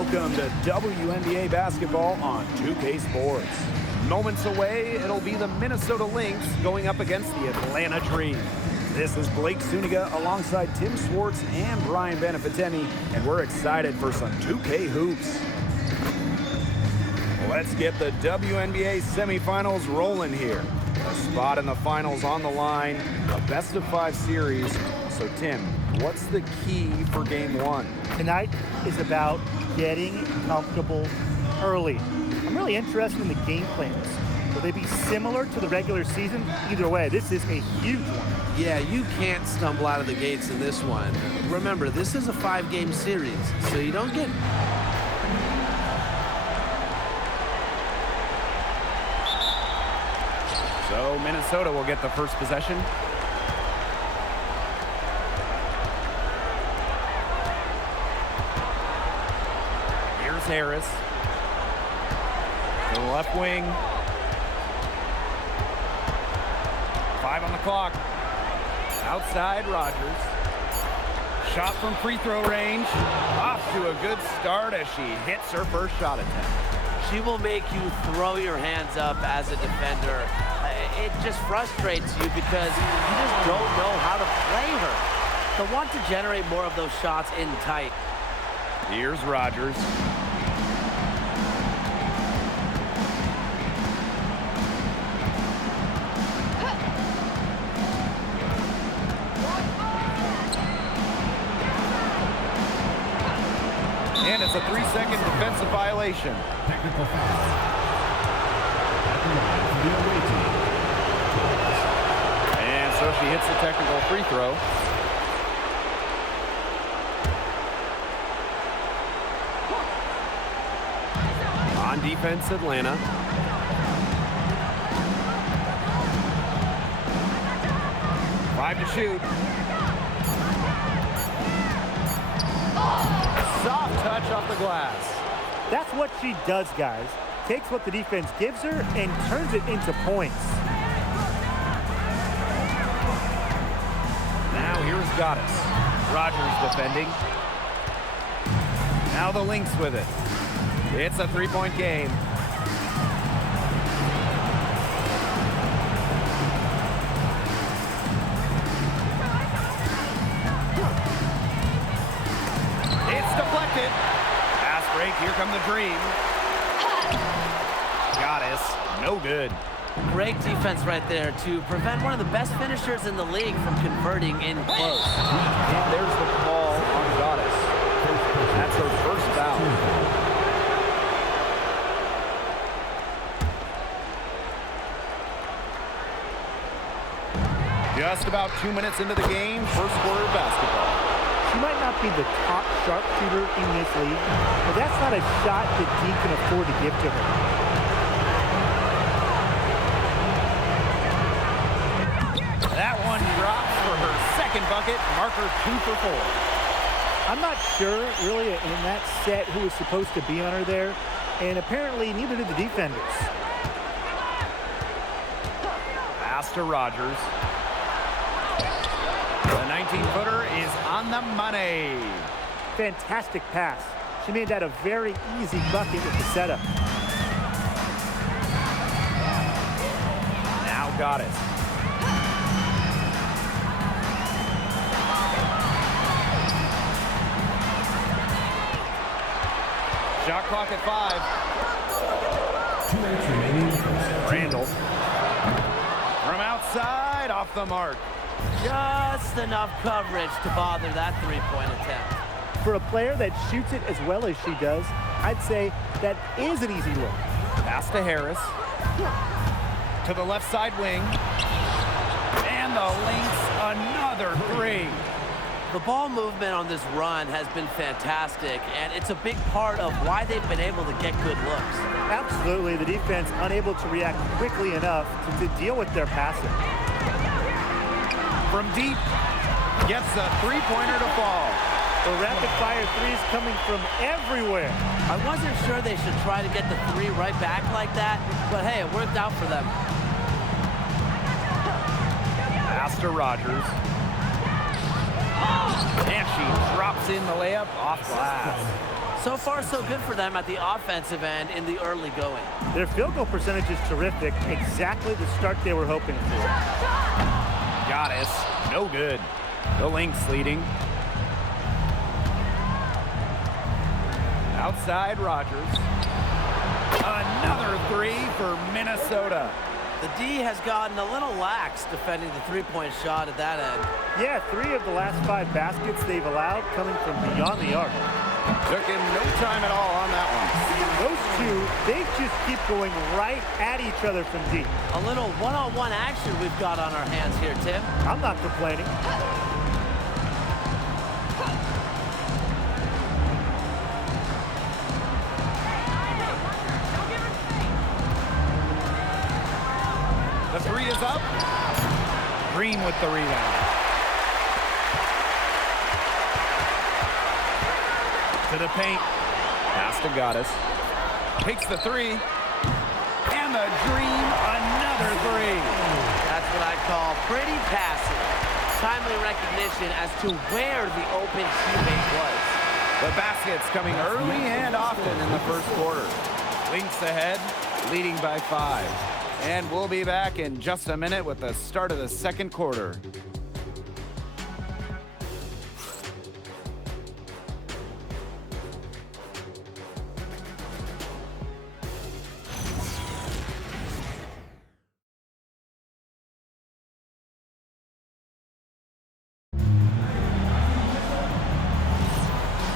Welcome to WNBA basketball on 2K Sports. Moments away, it'll be the Minnesota Lynx going up against the Atlanta Dream. This is Blake Zuniga alongside Tim Swartz and Brian Beneficeni, and we're excited for some 2K hoops. Let's get the WNBA semifinals rolling here. A spot in the finals on the line, a best-of-5 series. So, Tim, what's the key for Game 1? Tonight is about getting comfortable early. I'm really interested in the game plans. Will they be similar to the regular season? Either way, this is a huge one. Yeah, you can't stumble out of the gates in this one. Remember, this is a 5-game series, so you don't get... So Minnesota will get the first possession. Here's Harris. To the left wing. 5 on the clock. Outside Rogers. Shot from free throw range. Off to a good start as she hits her first shot attempt. She will make you throw your hands up as a defender. It just frustrates you because you just don't know how to play her. They'll want to generate more of those shots in tight. Here's Rogers. And it's a 3-second defensive violation. Technical foul. At the line for the away team. And so she hits the technical free throw. On defense, Atlanta. Five to shoot. Soft touch off the glass. That's what she does, guys. Takes what the defense gives her and turns it into points. Now here's Goddess. Rogers defending. Now the Lynx with it. It's a 3-point game. It's deflected. Pass break, here come the Dream. Goddess, no good. Great defense right there to prevent one of the best finishers in the league from converting in close. And there's the call on Goddess. That's her first foul. Just about 2 minutes into the game, first quarter basketball. She might not be the top sharpshooter in this league, but that's not a shot that Dean can afford to give to her. That one drops for her second bucket, marker 2 for 4. I'm not sure, really, in that set who was supposed to be on her there, and apparently neither did the defenders. Pass to Rogers. The 19-footer is on the money. Fantastic pass. She made that a very easy bucket with the setup. Now Goddess. Shot clock at 5. 2 minutes remaining. Randall. From outside, off the mark. Just enough coverage to bother that three-point attempt. For a player that shoots it as well as she does, I'd say that is an easy look. Pass to Harris. To the left side wing. And the Lynx, another 3. The ball movement on this run has been fantastic, and it's a big part of why they've been able to get good looks. Absolutely, the defense unable to react quickly enough to deal with their passing. From deep, gets a 3-pointer to fall. The rapid-fire threes coming from everywhere. I wasn't sure they should try to get the 3 right back like that, but hey, it worked out for them. Pass to Rogers. And she drops in the layup off glass. So far, so good for them at the offensive end in the early going. Their field goal percentage is terrific, exactly the start they were hoping for. Goddess, no good. The Lynx leading. Outside Rogers. Another three for Minnesota. The D has gotten a little lax defending the three-point shot at that end. Yeah, 3 of the last 5 baskets they've allowed coming from beyond the arc. Took him no time at all on that one. Those two, they just keep going right at each other from deep. A little one-on-one action we've got on our hands here, Tim. I'm not complaining. The three is up. Green with the rebound. To the paint. Pass to Goddess. Takes the three. And the Dream, another three. That's what I call pretty passive. Timely recognition as to where the open teammate was. The baskets coming early and often in the first quarter. Lynx ahead, leading by 5. And we'll be back in just a minute with the start of the second quarter.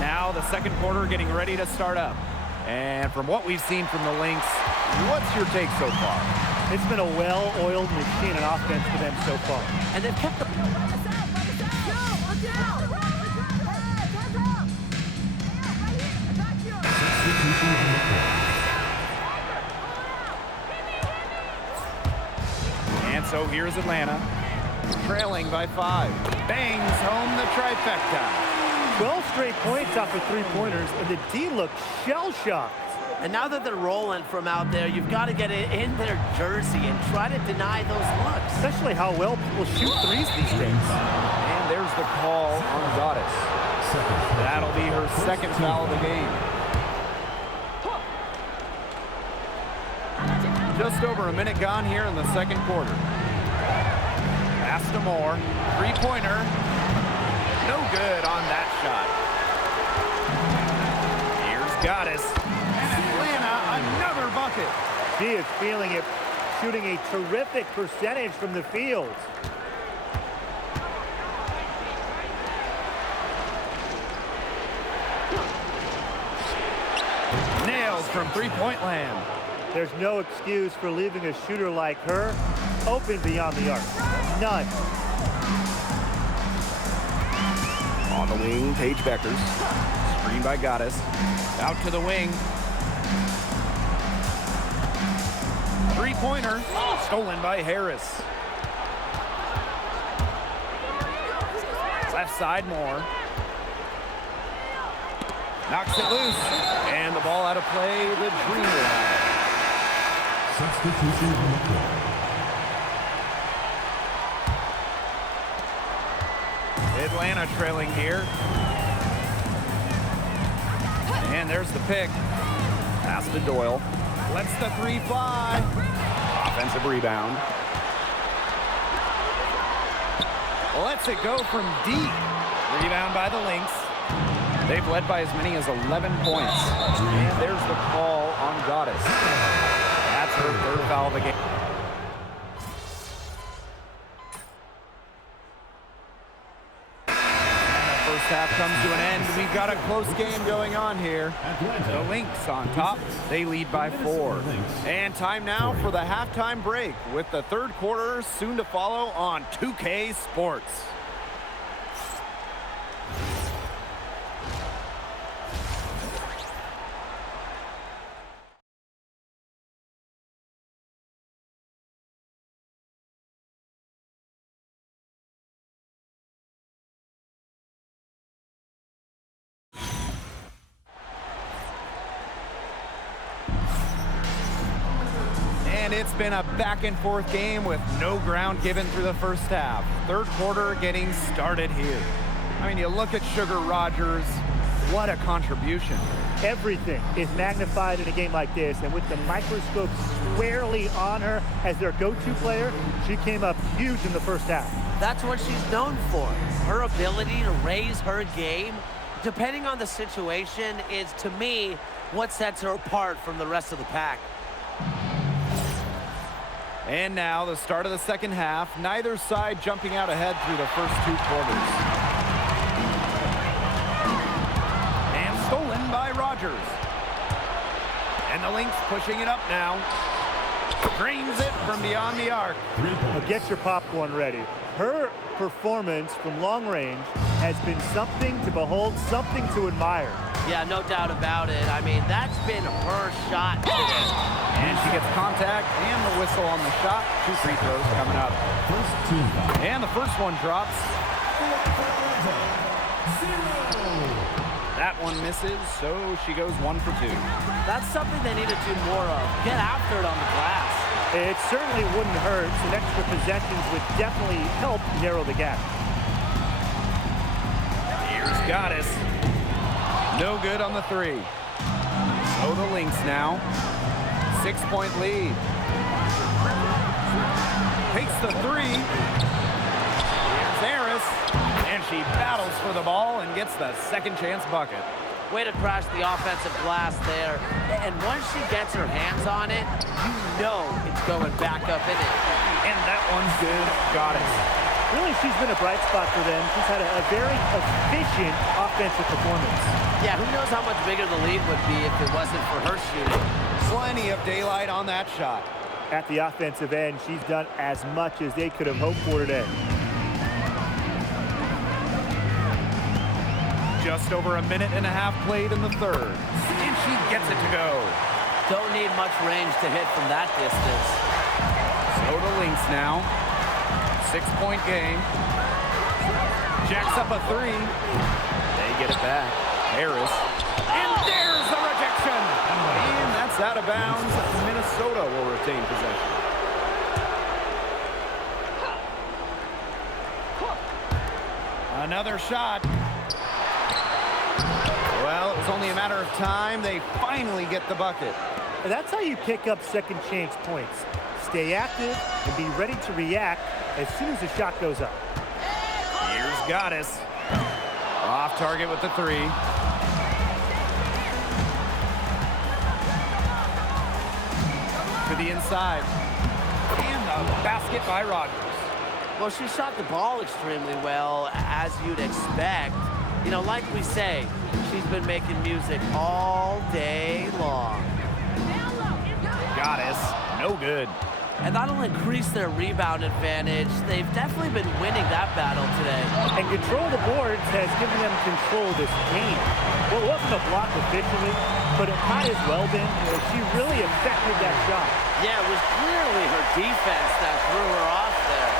Now the second quarter getting ready to start up. And from what we've seen from the Lynx, what's your take so far? It's been a well-oiled machine in offense for them so far. And they've kept the... And so here's Atlanta, trailing by 5. Bangs home the trifecta. 12 straight points off of 3-pointers, and the D looks shell-shocked. And now that they're rolling from out there, you've got to get it in their jersey and try to deny those looks. Especially how well people shoot threes these days. And there's the call on Goddess. That'll be her second foul of the game. Just over a minute gone here in the second quarter. Pass to Moore. Three-pointer. No good on that shot. Here's Goddess. And Atlanta, another bucket. She is feeling it, shooting a terrific percentage from the field. Nails from three-point land. There's no excuse for leaving a shooter like her open beyond the arc. None. On the wing, Paige Beckers. Screen by Goddess. Out to the wing. Three-pointer. Stolen by Harris. Left side, Moore. Knocks it loose. And the ball out of play. The Dream will have it. Substitution on the court. Atlanta trailing here. And there's the pick. Pass to Doyle. Lets the three fly. Offensive rebound. Lets it go from deep. Rebound by the Lynx. They've led by as many as 11 points. And there's the call on Goddess. That's her third foul of the game. First half comes to an end. We've got a close game going on here. The Lynx on top. They lead by 4. And time now for the halftime break with the third quarter soon to follow on 2K Sports. And it's been a back-and-forth game with no ground given through the first half. Third quarter getting started here. I mean, you look at Sugar Rogers, What a contribution. Everything is magnified in a game like this, and with the microscope squarely on her as their go-to player, she came up huge in the first half. That's what she's known for. Her ability to raise her game, depending on the situation, is, to me, what sets her apart from the rest of the pack. And now the start of the second half. Neither side jumping out ahead through the first 2 quarters. And stolen by Rogers. And the Lynx pushing it up now. Drains it from beyond the arc. Now get your popcorn ready. Her performance from long range has been something to behold, something to admire. Yeah, no doubt about it. I mean, that's been her shot today. And she gets contact and the whistle on the shot. 2 free throws coming up. And the first one drops. That one misses, so she goes 1 for 2. That's something they need to do more of. Get after it on the glass. It certainly wouldn't hurt. Some extra possessions would definitely help narrow the gap. Here's Goddess. No good on the 3. So the Lynx now. 6-point lead. Takes the 3. Here's Harris. And she battles for the ball and gets the second chance bucket. Way to crash the offensive glass there. And once she gets her hands on it, you know it's going back up in it. And that one's good. Goddess. Really, she's been a bright spot for them. She's had a very efficient offensive performance. Yeah, who knows how much bigger the lead would be if it wasn't for her shooting. Plenty of daylight on that shot. At the offensive end, she's done as much as they could have hoped for today. Just over a minute and a half played in the third. And she gets it to go. Don't need much range to hit from that distance. So the Lynx now. 6-point game. Jacks up a 3. They get it back. Harris. And there's the rejection. And that's out of bounds. Minnesota will retain possession. Another shot. Well, it was only a matter of time. They finally get the bucket. And that's how you pick up second chance points. Stay active and be ready to react as soon as the shot goes up. Here's Goddess. Off target with the 3. To the inside. And the basket by Rogers. Well, she shot the ball extremely well, as you'd expect. You know, like we say, she's been making music all day long. Goddess, no good. And that'll increase their rebound advantage. They've definitely been winning that battle today. And control of the boards has given them control of this game. Well, it wasn't a block officially, but it might as well been. She really affected that shot. Yeah, it was clearly her defense that threw her off there.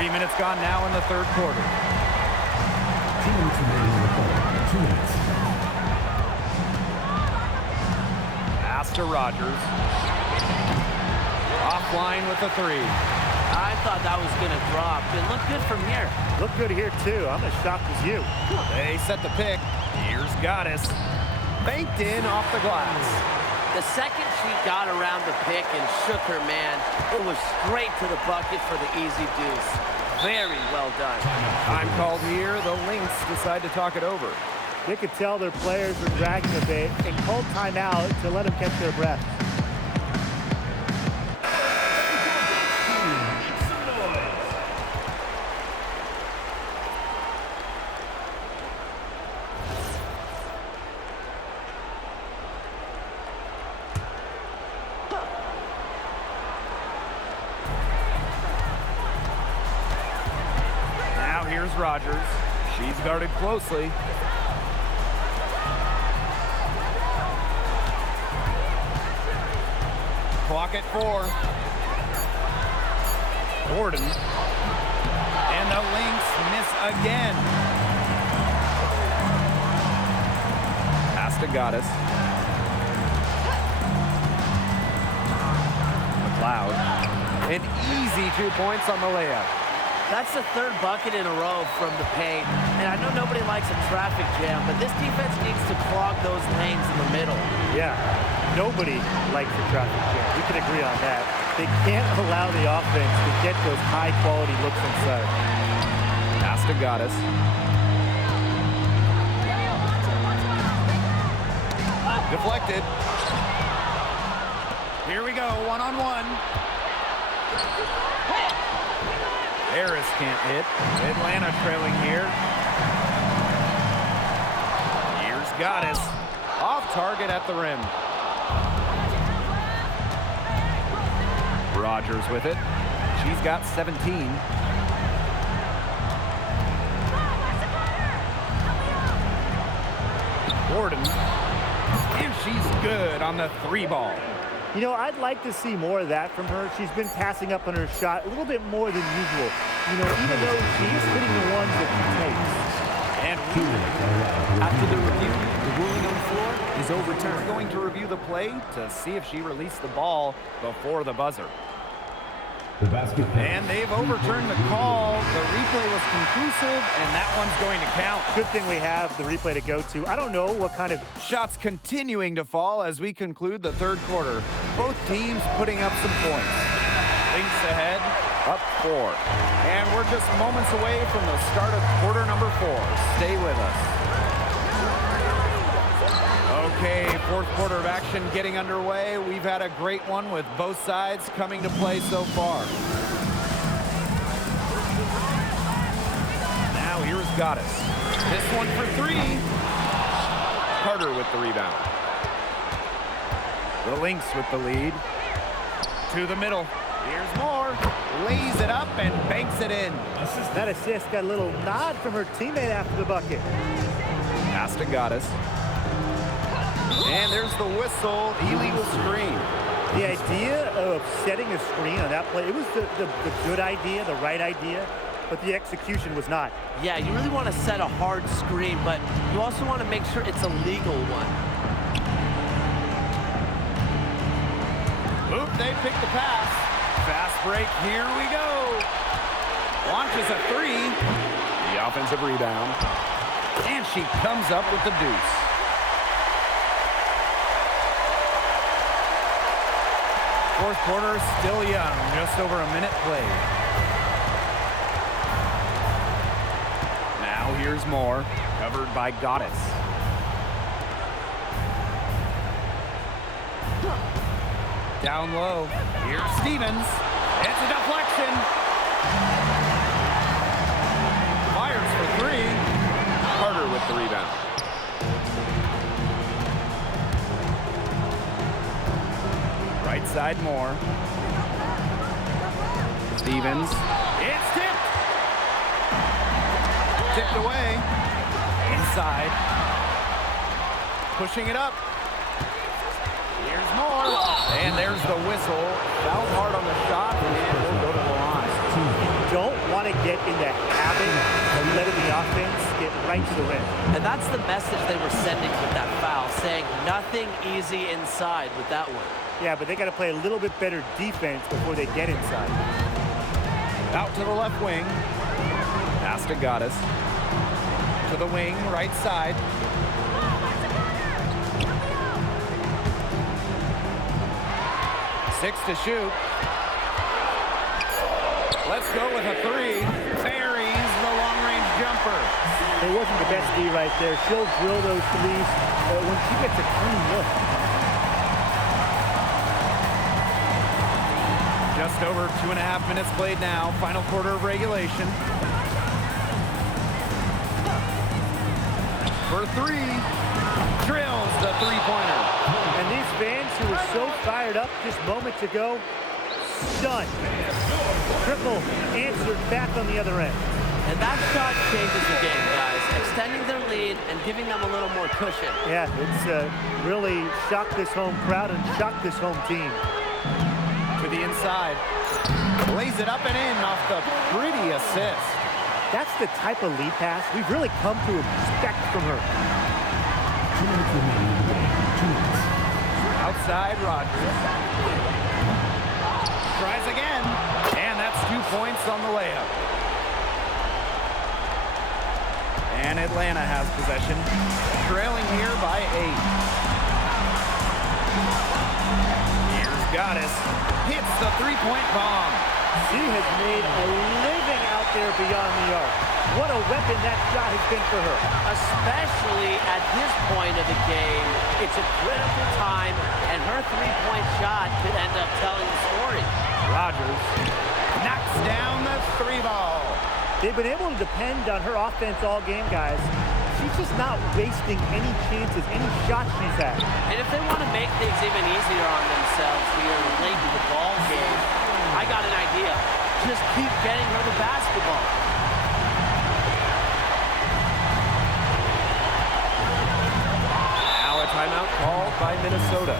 3 minutes gone now in the third quarter. 2 minutes remaining in the quarter. 2 minutes. Pass to Rogers. Offline with the 3. I thought that was going to drop. It looked good from here. Looked good here, too. I'm as shocked as you. They set the pick. Here's Goddess. Banked in off the glass. The second she got around the pick and shook her man, it was straight to the bucket for the easy deuce. Very well done. Time called here. The Lynx decide to talk it over. They could tell their players were dragging a bit and called timeout to let them catch their breath. Now here's Rogers. She's guarded closely. Clock at 4. Gordon. And the Lynx miss again. Pass to Goddess. McLeod. An easy 2 points on the layup. That's the third bucket in a row from the paint. And I know nobody likes a traffic jam, but this defense needs to clog those lanes in the middle. Yeah, nobody likes the traffic jam. We can agree on that. They can't allow the offense to get those high-quality looks inside. Pass to Goddess. Deflected. Here we go, one-on-one. Harris can't hit. Atlanta trailing here. Here's Goddess. Off target at the rim. Rogers with it. She's got 17. Gordon. And she's good on the 3 ball. You know, I'd like to see more of that from her. She's been passing up on her shot a little bit more than usual. You know, even though she is hitting the ones that she takes. And after the review, the ruling on the floor is overturned. We're going to review the play to see if she released the ball before the buzzer. And they've overturned the call. The replay was conclusive, and that one's going to count. Good thing we have the replay to go to. I don't know what kind of Shots continuing to fall as we conclude the third quarter. Both teams putting up some points. Lynx ahead, up 4. And we're just moments away from the start of quarter number 4. Stay with us. Okay, fourth quarter of action getting underway. We've had a great one with both sides coming to play so far. Now here's Goddess. This one for 3. Carter with the rebound. The Lynx with the lead. To the middle. Here's more. Lays it up and banks it in. that assist got a little nod from her teammate after the bucket. Pass to Goddess. And there's the whistle, illegal screen. The idea of setting a screen on that play, it was the good idea, the right idea, but the execution was not. Yeah, you really want to set a hard screen, but you also want to make sure it's a legal one. Oop, they picked the pass. Fast break, here we go. Launches a 3. The offensive rebound. And she comes up with the deuce. Fourth quarter still young, just over a minute played. Now here's more, covered by Goddess. Down low, here's Stevens. It's a deflection. Fires for 3. Carter with the rebound. Right side more. Stevens. It's tipped. Tipped away. Inside. Pushing it up. Here's more. And there's the whistle. Foul hard on the shot, and we'll go to the line. You don't want to get in the habit of letting the offense get right to the rim. And that's the message they were sending with that foul, saying nothing easy inside with that one. Yeah, but they got to play a little bit better defense before they get inside. Out to the left wing. Pass to Goddess. To the wing, right side. Six to shoot. Let's go with a 3. Buries the long-range jumper. It wasn't the best D right there. She'll drill those threes when she gets a clean look. Just over 2.5 minutes played now. Final quarter of regulation. For 3. Drills the 3-pointer. And these fans who were so fired up just moments ago, stunned. Triple answered back on the other end. And that shot changes the game, guys. Extending their lead and giving them a little more cushion. Yeah, it's really shocked this home crowd and shocked this home team. To the inside. Lays it up and in off the pretty assist. That's the type of lead pass we've really come to expect from her. 2 minutes remaining in the game. 2 minutes. Outside Rogers. Tries again. And that's 2 points on the layup. And Atlanta has possession, trailing here by 8. Here's Goddess, hits the three-point bomb. She has made a living out there beyond the arc. What a weapon that shot has been for her. Especially at this point of the game, it's a critical time, and her three-point shot could end up telling the story. Rogers knocks down the three ball. They've been able to depend on her offense all game, guys. She's just not wasting any chances, any shots she's had. And if they want to make things even easier on themselves here late in the ball game, I got an idea. Just keep getting her the basketball. Now a timeout called by Minnesota.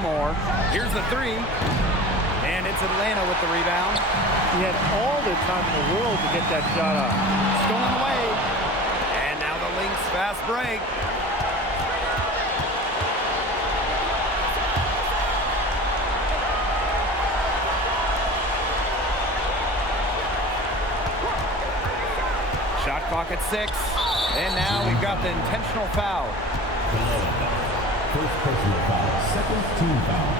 Moore. Here's the three. And it's Atlanta with the rebound. He had all the time in the world to get that shot off. Stolen away. And now the Lynx fast break. Shot clock at 6. And now we've got the intentional foul. First personal foul, second team foul.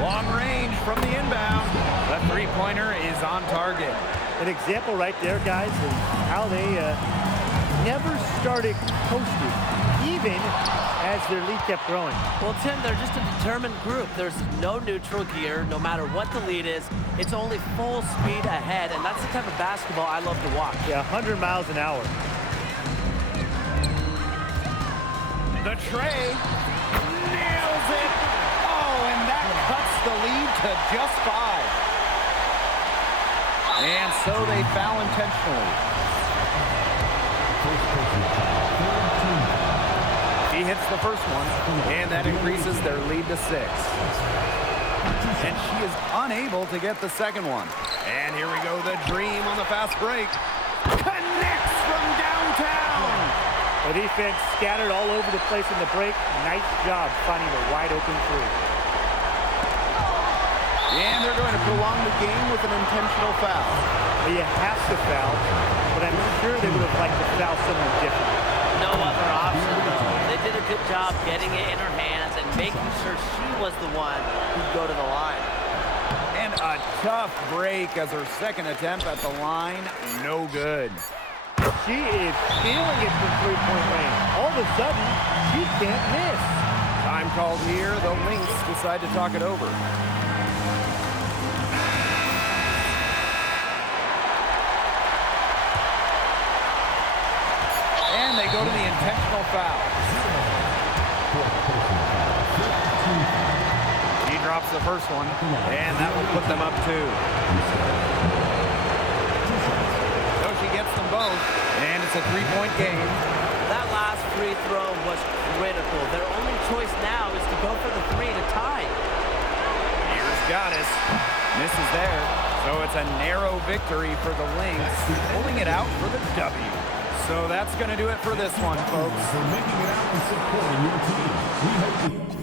Long range from the inbound. The three-pointer is on target. An example right there, guys, of how they never started coasting, even as their lead kept growing. Well, Tim, they're just a determined group. There's no neutral gear, no matter what the lead is. It's only full speed ahead, and that's the type of basketball I love to watch. Yeah, 100 miles an hour. The tray nails it. Oh, and that cuts the lead to just 5. And so they foul intentionally. First personal foul, third team foul. He hits the first one, and that increases their lead to 6. And she is unable to get the second one. And here we go, the dream on the fast break. Connects from downtown. The defense scattered all over the place in the break. Nice job finding the wide open three. And they're going to prolong the game with an intentional foul. Well, you have to foul, but I'm sure they would have liked to foul someone different. No other option, though. They did a good job getting it in her hands and making sure she was the one who'd go to the line. And a tough break as her second attempt at the line, no good. She is feeling it from three-point range. All of a sudden, she can't miss. Time called here. The Lynx decide to talk it over. And they go to the intentional foul. He drops the first one, and that will put them up 2. So she gets them both, and it's a 3-point game. That last free throw was critical. Their only choice now is to go for the 3 to tie. Here's Goddess. Misses there. So it's a narrow victory for the Lynx, pulling it out for the W. So that's going to do it for this one, folks. For making it out and supporting your team. We hope you